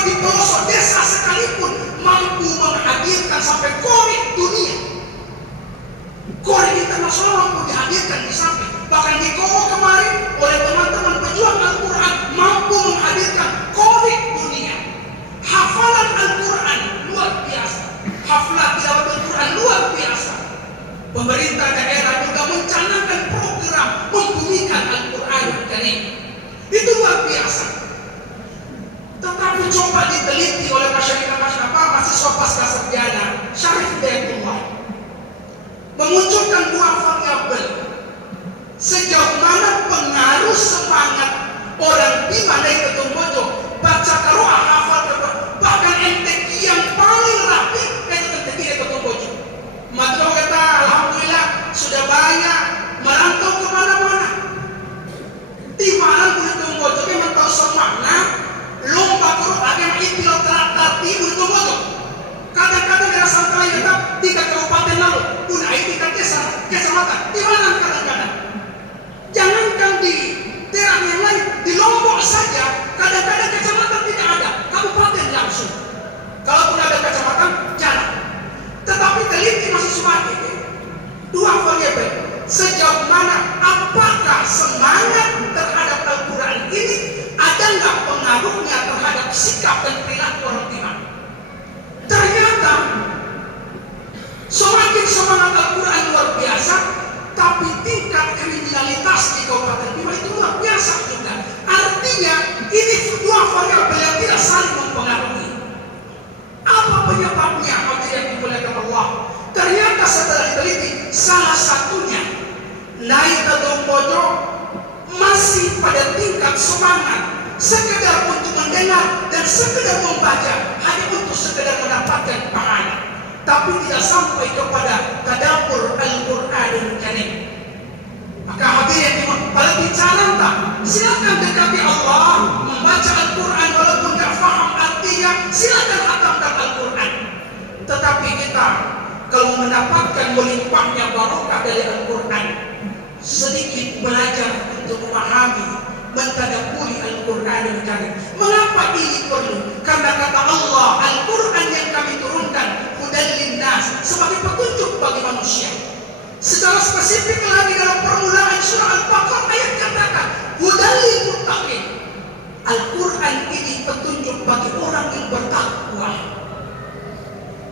Sampai di pelosok desa sekalipun mampu menghadirkan sampai korek dunia. Korek internasional mampu dihadirkan di samping. Bahkan di Kongo kemarin oleh teman-teman pejuang Al-Quran mampu menghadirkan korek dunia. Hafalan Al-Quran luar biasa. Haflah tilawat Al-Quran luar biasa. Pemerintah daerah juga mencanangkan program membumikan Al-Quran Karim. Itu luar biasa. Tetapi coba diteliti oleh masyarakat mahasiswa pasca sarjana Syarif Hidayatullah memunculkan dua variabel. Sejauh mana pengaruh semangat orang Bima naik ke Tombojo baca Qur'an hafal Qur'an, bahkan MTQ yang paling rapi itu MTQ ke Tombojo. Maka kata alhamdulillah sudah banyak merantau kemana-mana. Di mana boleh Tombojo memang tahu semakna lomba Qur'an yang ipil teratar di Tombojo. Kadang-kadang dirasa kalian tetap 3 kabupaten lalu pun tingkat desa kecamatan di mana kadang-kadang. Jangankan di daerah yang lain, di Lombok saja kadang-kadang kecamatan tidak ada, kabupaten langsung. Kalaupun ada kecamatan, jarang. Tetapi teliti masih semakin dua variabel. Sejauh mana apakah semangat terhadap Al-Quran ini ada nggak pengaruhnya terhadap sikap dan perilaku orang Timur? Ternyata semakin semangat Al-Quran luar biasa, tapi tingkat kriminalitas di Kabupaten Bima itu luar biasa juga. Artinya ini dua variabel yang tidak saling mempengaruhi. Apa penyebabnya? Yang dimuliakan Allah. Ternyata setelah diteliti, salah satunya naik ke Tombojo masih pada tingkat semangat sekedar untuk mendengar dan sekedar membaca, hanya untuk sekedar mendapatkan pahala, tapi tidak sampai kepada tadabbur Al-Qur'anul Karim. Maka hadirin pada bicara tak, silakan dekati Allah, membaca Al-Quran walaupun tidak faham artinya, silakan hatamkan Al-Quran. Tetapi kita kalau mendapatkan melimpahnya barokah dari Al-Quran, sedikit belajar untuk memahami, mentadabburi Al-Quranul Karim. Mengapa ini perlu? Karena kata Allah, Al-Quran yang kami turunkan hudan linnas, sebagai petunjuk bagi manusia. Secara spesifik lagi dalam permulaan surah Al-Baqarah ayat katakan hudan lil muttaqin. Al-Quran ini petunjuk bagi orang yang bertakwa.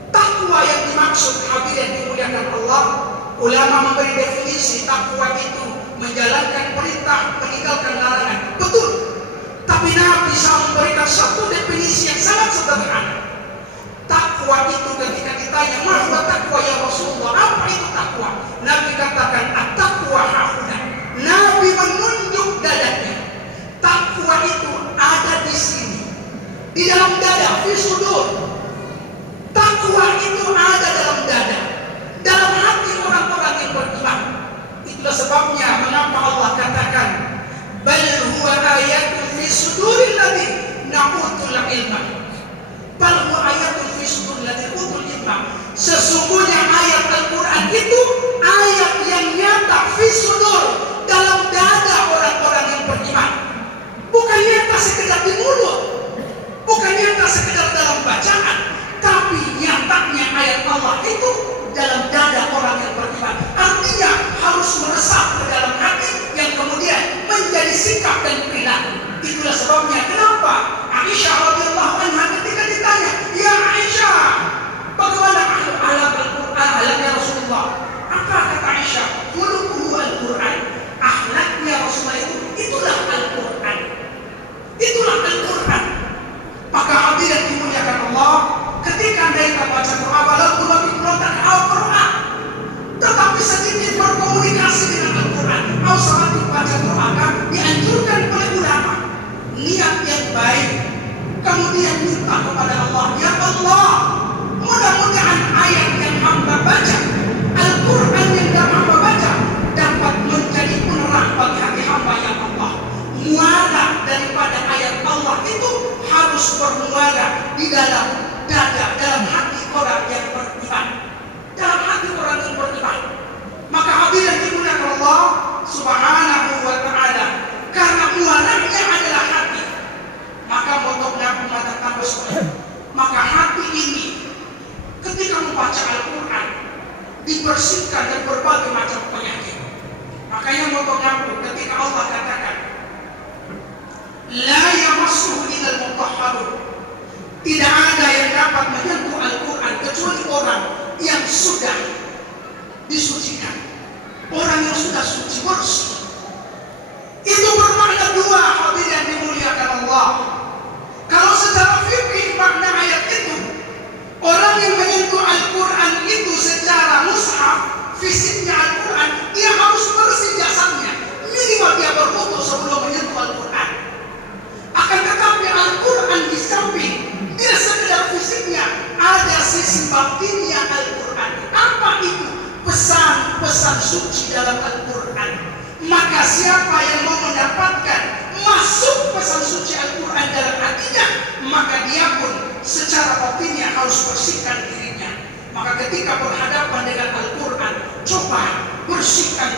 Takwa yang dimaksud hadirin dimuliakan Allah, ulama memberi definisi takwa itu menjalankan perintah, meninggalkan larangan. Betul. Tapi Nabi bisa memberikan satu definisi yang sangat sederhana. Takwa itu ketika ditanya, "Ma takwa ya Rasulullah?" Apa itu takwa? Nabi katakan, "At-taqwa hahuna." Nabi menunjuk dadanya. Takwa itu ada di sini, di dalam dada, fi sudur. Takwa itu ada dalam dada, dalam hati orang-orang yang beriman. Itulah sebabnya mengapa Allah katakan, "Bal huwa ayatun fi suduril ladzi naqutul ilma." Bal dibersihkan dari berbagai macam penyakit. Makanya mau mengaku ketika Allah katakan la yamassuhu illal mutahharun, tidak ada yang dapat menyentuh Al-Quran kecuali orang yang sudah disucikan, orang yang sudah suci bersih. Itu bermakna dua, hadirin yang dimuliakan Allah. Kalau secara fikih makna ayat itu, orang yang menyentuh Al-Quran itu secara mushaf, fisiknya Al-Quran, dia harus bersih jasadnya, minimal dia berwudu sebelum menyentuh Al-Quran. Akan tetapi Al-Quran di samping dia sekedar fisiknya, ada sisi batinnya Al-Quran. Apa itu? Pesan-pesan suci dalam Al-Quran. Maka siapa yang mau mendapatkan masuk pesan suci Al-Quran dalam hatinya, maka dia pun secara batinnya harus bersihkan dirinya. Maka ketika berhadapan dengan Al-Quran, coba bersihkan